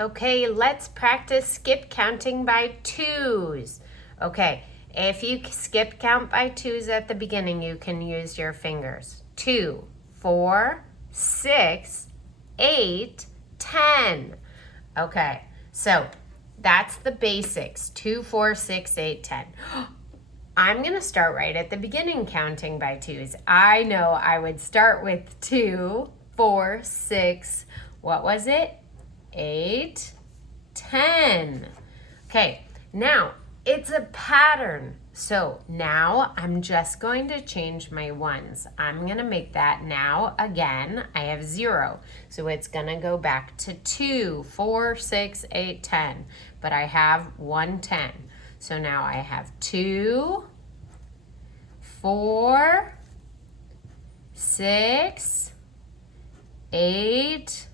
Okay, let's practice skip counting by twos. Okay, if you skip count by twos at the beginning, you can use your fingers. 2, 4, 6, 8, 10. Okay, so that's the basics. 2, 4, 6, 8, 10. I'm going to start right at the beginning counting by twos. I know I would start with 2, 4, 6, what was it? 8, 10. Okay, now it's a pattern. So now I'm just going to change my ones. I'm going to make that now again. I have 0. So it's going to go back to 2, 4, 6, 8, 10. But I have 1, 10. So now I have 2, 4, 6, 8,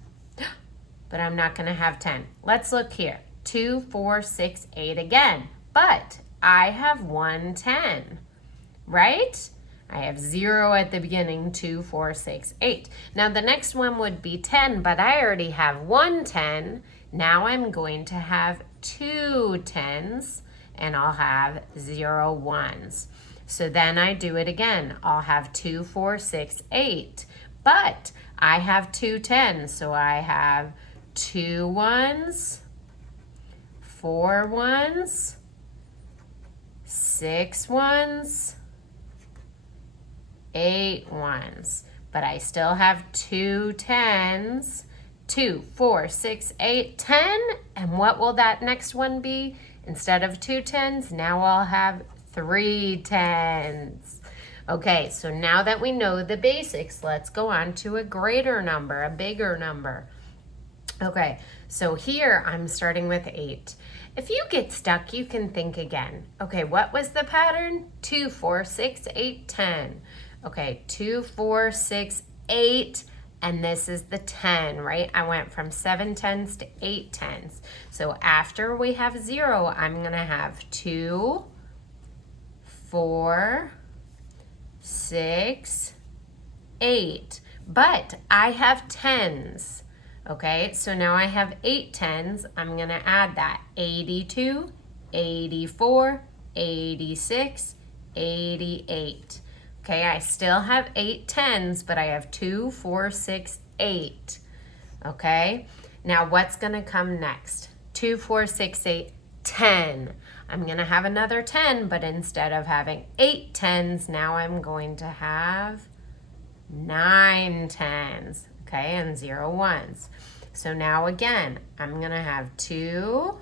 but I'm not going to have 10. Let's look here. 2, 4, 6, 8 again. But I have 1, 10, right? I have 0 at the beginning, 2, 4, 6, 8. Now the next one would be 10, but I already have 1, 10. Now I'm going to have 2 10s, and I'll have 0 1s. So then I do it again. I'll have 2, 4, 6, 8. But I have 2 10s, so I have 2 1s, 4 1s, 6 1s, 8 1s. But I still have 2 10s, 2, 4, 6, 8, 10. And what will that next one be? Instead of 2 10s, now I'll have 3 10s. Okay, so now that we know the basics, let's go on to a greater number, a bigger number. Okay, so here I'm starting with 8. If you get stuck, you can think again. Okay, what was the pattern? 2, 4, 6, 8, 10. Okay, 2, 4, 6, 8, and this is the 10, right? I went from 7 10s to 8 10s. So after we have 0, I'm going to have 2, 4, 6, 8. But I have 10s. Okay, so now I have 8 10s. I'm going to add that. 82, 84, 86, 88. Okay, I still have 8 10s, but I have 2, 4, 6, 8. Okay, now what's going to come next? 2, 4, 6, 8, 10. I'm going to have another 10, but instead of having 8 10s, now I'm going to have 9 10s. Okay, and 0 1s. So now again, I'm going to have 2,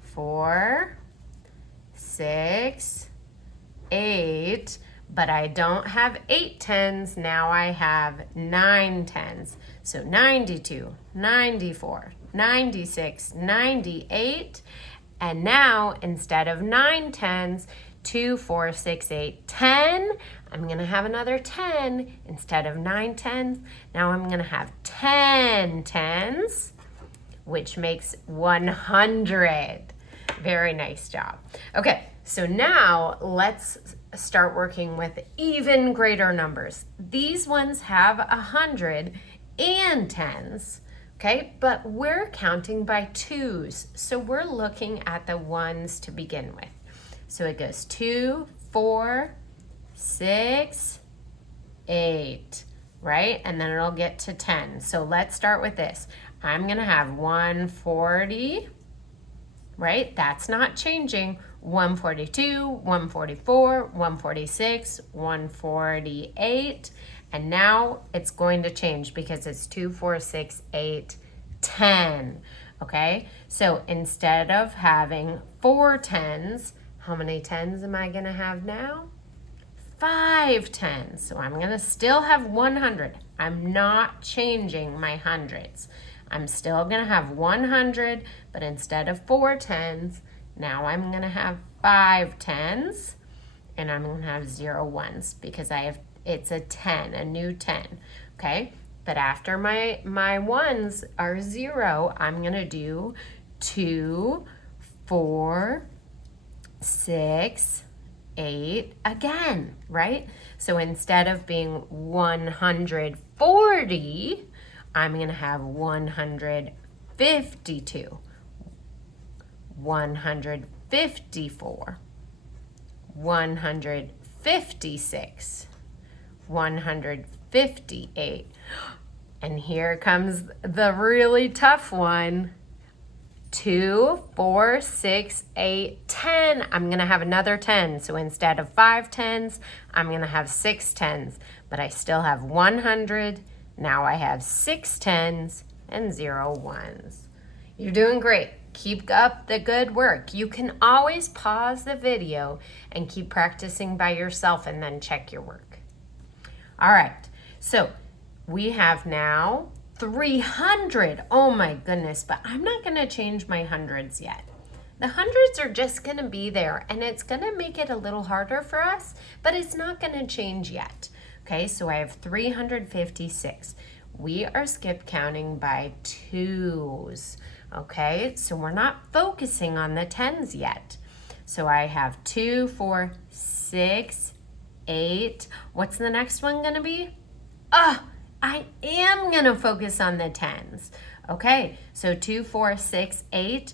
4, 6, 8, but I don't have 8 10s. Now I have 9 10s. So 92, 94, 96, 98, and now instead of 9 10s, 2, 4, 6, 8, 10. I'm going to have another 10 instead of 9 10s. Now I'm going to have 10 10s, which makes 100. Very nice job. Okay, so now let's start working with even greater numbers. These ones have 100 and 10s. Okay, but we're counting by twos. So we're looking at the ones to begin with. So it goes 2, 4, 6, 8, right? And then it'll get to 10. So let's start with this. I'm going to have 140, right? That's not changing. 142, 144, 146, 148. And now it's going to change because it's 2, 4, 6, 8, 10. Okay? So instead of having 4 10s, how many 10s am I going to have now? 5 10s. So I'm going to still have 100. I'm not changing my hundreds. I'm still going to have 100, but instead of 4 10s, now I'm going to have 5 10s, and I'm going to have 0 1s because it's a 10, a new 10, okay? But after my ones are 0, I'm going to do 2, 4, 6, 8 again, right? So instead of being 140, I'm going to have 150. 152, 154, 156, 158. And here comes the really tough one. 2, 4, 6, 8, 10. I'm going to have another 10. So instead of 5 tens, I'm going to have 6 tens. But I still have 100. Now I have 6 tens and 0 ones. You're doing great. Keep up the good work. You can always pause the video and keep practicing by yourself and then check your work. All right. So we have now 300. Oh my goodness, but I'm not going to change my hundreds yet. The hundreds are just going to be there, and it's going to make it a little harder for us, but it's not going to change yet. Okay, so I have 356. We are skip counting by twos. Okay, so we're not focusing on the tens yet. So I have 2, 4, 6, 8. What's the next one going to be? I am going to focus on the tens. Okay, so 2, 4, 6, 8.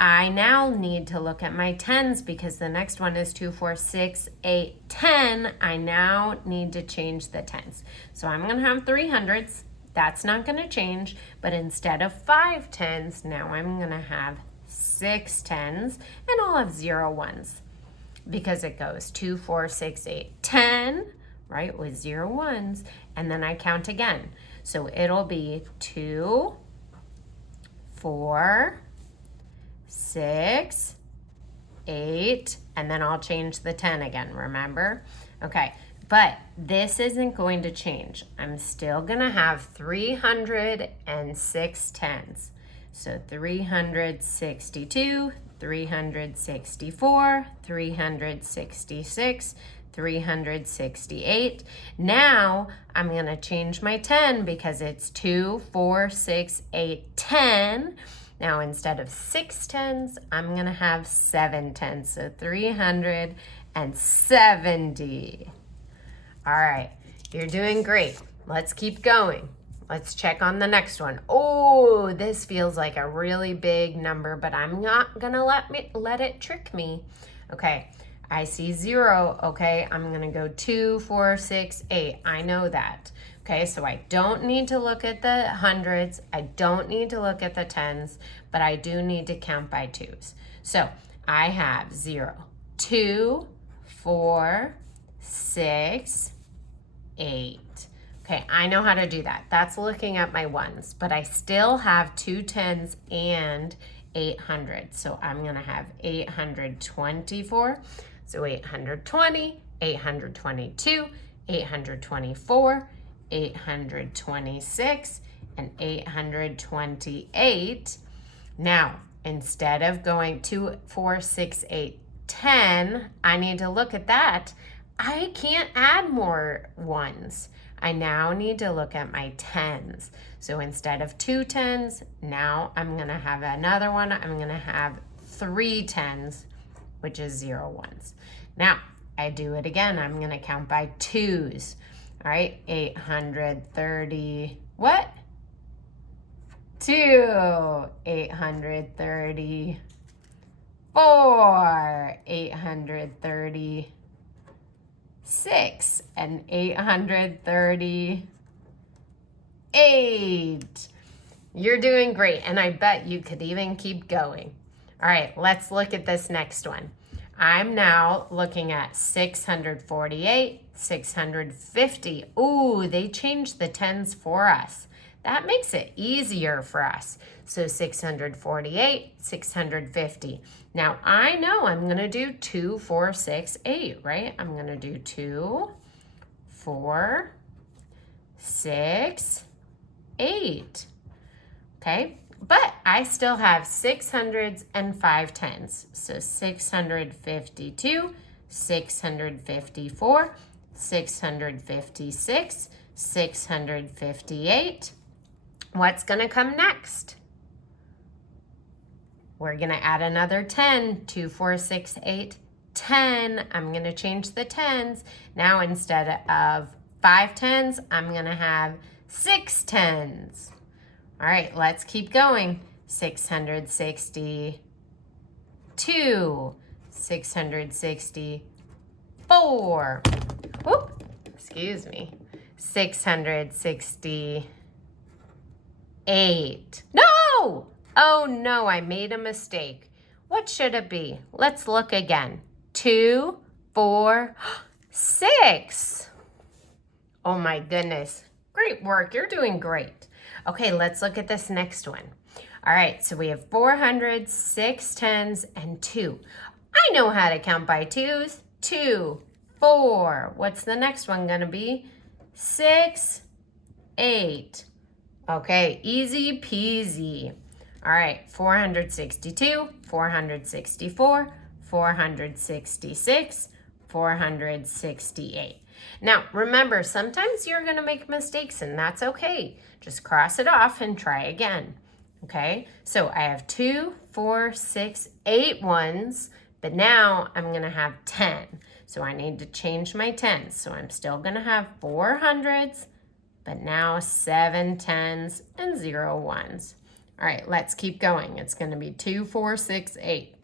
I now need to look at my tens because the next one is 2, 4, 6, 8, 10. I now need to change the tens. So I'm going to have 300s. That's not going to change. But instead of 5 tens, now I'm going to have 6 tens, and I'll have 0 ones because it goes 2, 4, 6, 8, 10. Right, with 0 ones, and then I count again. So it'll be 2, 4, 6, 8, and then I'll change the 10 again, remember? Okay, but this isn't going to change. I'm still gonna have 306 tens. So 362, 364, 366, 368. Now I'm going to change my 10 because it's 2, 4, 6, 8, 10. Now instead of 6 tens, I'm going to have 7 tens. So 370. All right, you're doing great. Let's keep going. Let's check on the next one. Oh, this feels like a really big number, but I'm not going to let it trick me. Okay. I see 0, okay, I'm gonna go 2, 4, 6, 8, I know that. Okay, so I don't need to look at the hundreds, I don't need to look at the tens, but I do need to count by twos. So I have 0, 2, 4, 6, 8. Okay, I know how to do that. That's looking at my ones, but I still have 2 tens and 800. So I'm gonna have 824. So 820, 822, 824, 826, and 828. Now, instead of going 2, 4, 6, 8, 10, I need to look at that. I can't add more ones. I now need to look at my tens. So instead of 2 tens, now I'm going to have another one. I'm going to have 3 tens, which is 0 ones. Now, I do it again. I'm going to count by twos. All right, 830, what? 2, 834, 836, and 838. You're doing great, and I bet you could even keep going. All right, let's look at this next one. I'm now looking at 648, 650. Ooh, they changed the tens for us. That makes it easier for us. So 648, 650. Now I know I'm going to do 2, 4, 6, 8, right? I'm going to do 2, 4, 6, 8. Okay? But I still have 600s and 5 tens. So 652, 654, 656, 658. What's going to come next? We're going to add another 10. 2, 4, 6, 8, 10. I'm going to change the tens. Now instead of 5 tens, I'm going to have 6 tens. All right, let's keep going. 662, 664. Whoop, excuse me. 668. No! Oh no, I made a mistake. What should it be? Let's look again. 2, 4, 6. Oh my goodness. Great work. You're doing great. Okay, let's look at this next one. All right, so we have 400, 6 tens, and 2. I know how to count by twos. 2, 4. What's the next one going to be? 6, 8. Okay, easy peasy. All right, 462, 464, 466, 468. Now, remember, sometimes you're going to make mistakes, and that's okay. Just cross it off and try again. Okay, so I have 2, 4, 6, 8 ones, but now I'm going to have 10. So I need to change my tens. So I'm still going to have 4 hundreds, but now 7 tens and 0 ones. All right, let's keep going. It's going to be 2, 4, 6, 8.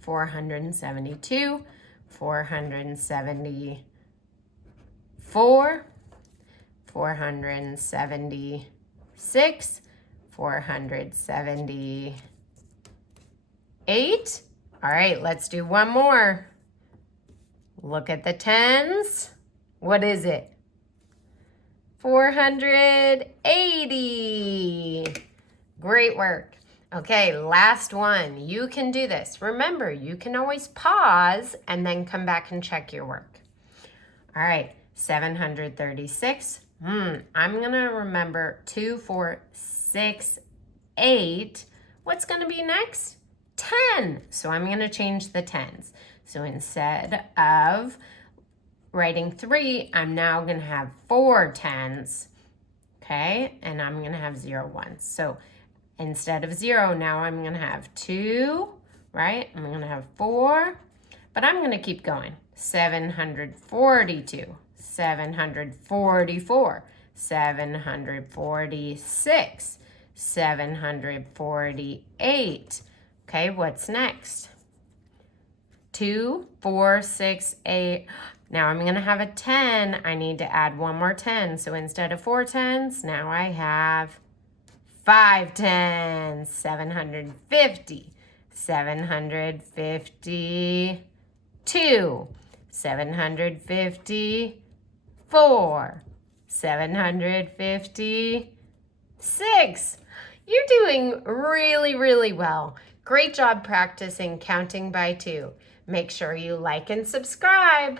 472, 474, 476, 478. All right, let's do one more. Look at the tens. What is it? 480. Great work. Okay, last one. You can do this. Remember, you can always pause and then come back and check your work. All right, 736. I'm going to remember 2, 4, 6, 8. What's going to be next? 10. So I'm going to change the tens. So instead of writing 3, I'm now going to have 4 tens. Okay, and I'm going to have 0 ones. So instead of 0, now I'm going to have 2, right? I'm going to have 4, but I'm going to keep going. 742, 744, 746, 748. Okay, what's next? 2, 4, 6, 8. Now I'm going to have a 10. I need to add one more 10. So instead of 4 tens, now I have 5 tens. 750, 752, 754, 756. You're doing really, really well. Great job practicing counting by 2. Make sure you like and subscribe.